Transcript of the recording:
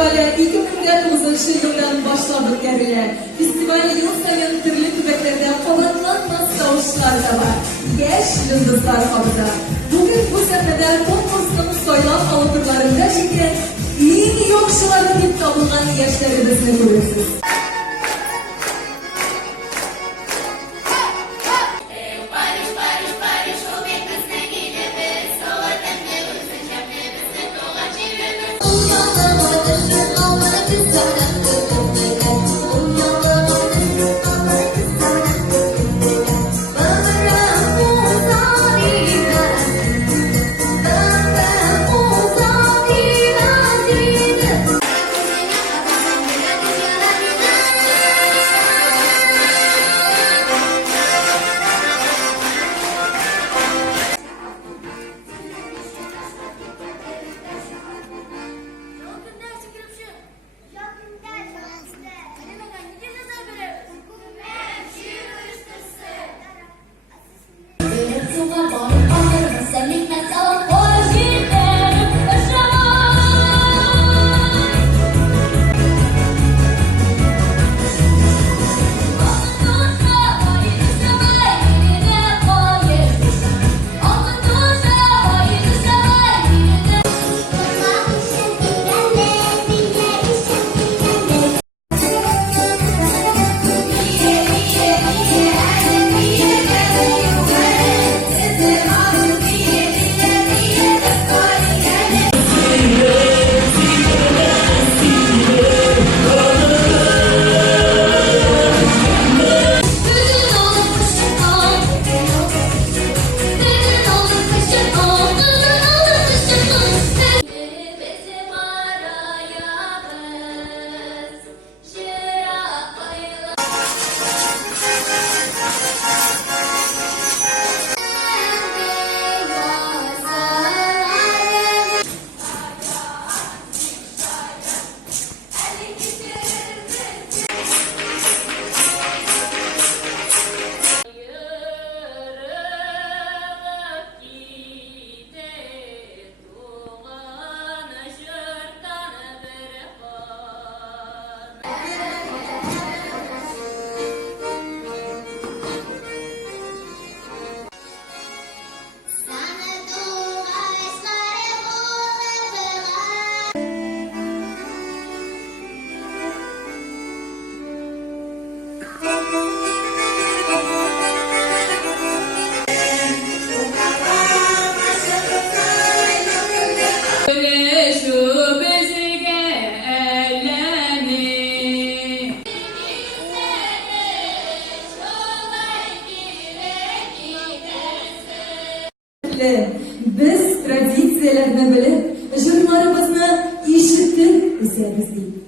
festivali 2009 yıldan başladık derler. Festivali yıl sayın türlü tübeklerde kavatlanmaz kavuşlar da var. Genç yıldızlar kapıda. Bugün bu seferde konkursun soylab algılarında çeken iyi yokşuları bir kabulgan gençlerimizni görüyorsunuz. Biz tradisiyalarni bilib, jurnalimizni eshitib o'syapmiz.